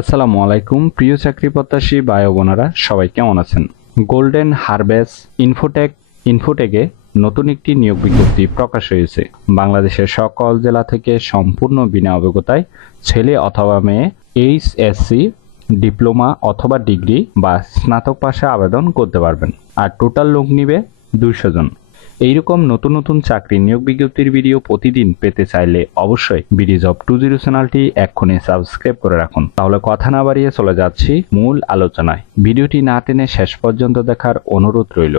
আসসালামু আলাইকুম প্রিয় চাকরি প্রত্যাশী ভাই ও বোনেরা, সবাই কেমন আছেন? গোল্ডেন হারভেস্ট ইনফোটেকে নতুন একটি নিয়োগ বিজ্ঞপ্তি প্রকাশ হয়েছে। বাংলাদেশের সকল জেলা থেকে সম্পূর্ণ বিনা অভিজ্ঞতায় ছেলে অথবা মেয়ে এইচএসসি, ডিপ্লোমা অথবা ডিগ্রি বা স্নাতক পাশে আবেদন করতে পারবেন। আর টোটাল লোক নিবে 200 জন। এইরকম নতুন নতুন চাকরি নিয়োগ বিজ্ঞপ্তির ভিডিও প্রতিদিন পেতে চাইলে অবশ্যই বিডি জব 20 চ্যানেলটি এক্ষুনি সাবস্ক্রাইব করে রাখুন। তাহলে কথা না বাড়িয়ে চলে যাচ্ছি মূল আলোচনায়। ভিডিওটি না টেনে শেষ পর্যন্ত দেখার অনুরোধ রইল।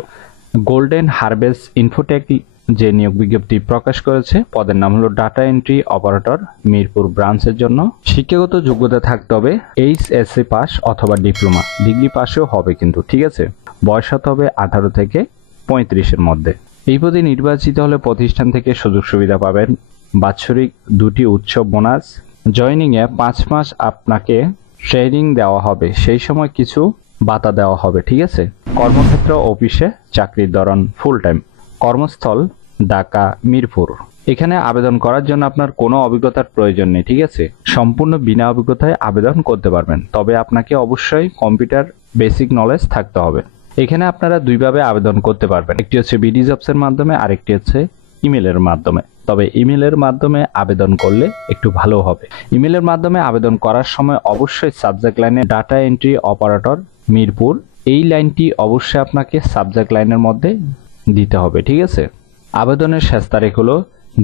গোল্ডেন হারভেস্ট ইনফোটেক যে নিয়োগ বিজ্ঞপ্তি প্রকাশ করেছে, পদের নাম হলো ডাটা এন্ট্রি অপারেটর, মিরপুর ব্রাঞ্চের জন্য। শিক্ষাগত যোগ্যতা থাকতে হবে এইচএসসি পাস অথবা ডিপ্লোমা, ডিগ্রি পাসেও হবে কিন্তু, ঠিক আছে। বয়স হতে হবে 18 থেকে 35-এর মধ্যে। এই পদে নির্বাচিত হলে প্রতিষ্ঠান থেকে সুযোগ সুবিধা পাবেন, বাৎসরিক 2টি উৎসব বোনাস, জয়নিংয়ে 5 মাস আপনাকে ট্রেনিং দেওয়া হবে, সেই সময় কিছু ভাতা দেওয়া হবে, ঠিক আছে। কর্মক্ষেত্র অফিসে, চাকরির ধরন ফুল টাইম, কর্মস্থল ঢাকা মিরপুর। এখানে আবেদন করার জন্য আপনার কোনো অভিজ্ঞতার প্রয়োজন নেই, ঠিক আছে। সম্পূর্ণ বিনা অভিজ্ঞতায় আবেদন করতে পারবেন, তবে আপনাকে অবশ্যই কম্পিউটার বেসিক নলেজ থাকতে হবে। এখানে আপনারা দুইভাবে আবেদন করতে পারবেন, একটি হচ্ছে বিডি জবসের মাধ্যমে, আরেকটি হচ্ছে ইমেলের মাধ্যমে। তবে ইমেলের মাধ্যমে আবেদন করলে একটু ভালো হবে। ইমেলের মাধ্যমে আবেদন করার সময় অবশ্যই সাবজেক্ট লাইনে ডাটা এন্ট্রি অপারেটর মিরপুর, এই লাইনটি অবশ্যই আপনাকে সাবজেক্ট লাইনের মধ্যে দিতে হবে, ঠিক আছে। আবেদনের শেষ তারিখ হলো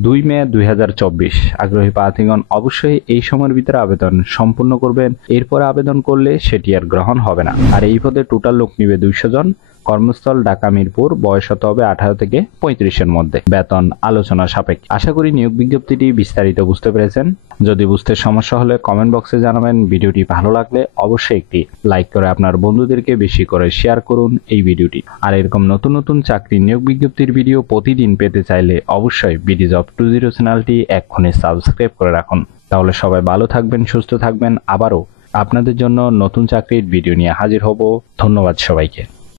2 মে 2024। আগ্রহী প্রার্থীগণ অবশ্যই এই সময়ের ভিতরে আবেদন সম্পূর্ণ করবেন, এরপরে আবেদন করলে সেটি আর গ্রহণ হবে না। আর এই পদে টোটাল লোক নিবে 200 জন। কর্মস্থল ঢাকা মিরপুর, বয়স হতে হবে 18 থেকে 35-এর মধ্যে। বেতন আলোচনা সাপেক্ষে। আশা করি নিয়োগ বিজ্ঞপ্তিটি বিস্তারিত বুঝতে পেরেছেন। যদি বুঝতে সমস্যা হলে কমেন্ট বক্সে জানাবেন। ভিডিওটি ভালো লাগলে অবশ্যই একটি লাইক করে আপনার বন্ধুদেরকে বেশি করে শেয়ার করুন এই ভিডিওটি। আর এরকম নতুন নতুন চাকরি নিয়োগ বিজ্ঞপ্তির ভিডিও প্রতিদিন পেতে চাইলে অবশ্যই বিডি জব 20 চ্যানেলটি এক্ষুনি সাবস্ক্রাইব করে রাখুন। তাহলে সবাই ভালো থাকবেন, সুস্থ থাকবেন। আবারও আপনাদের জন্য নতুন চাকরির ভিডিও নিয়ে হাজির হব। ধন্যবাদ সবাইকে।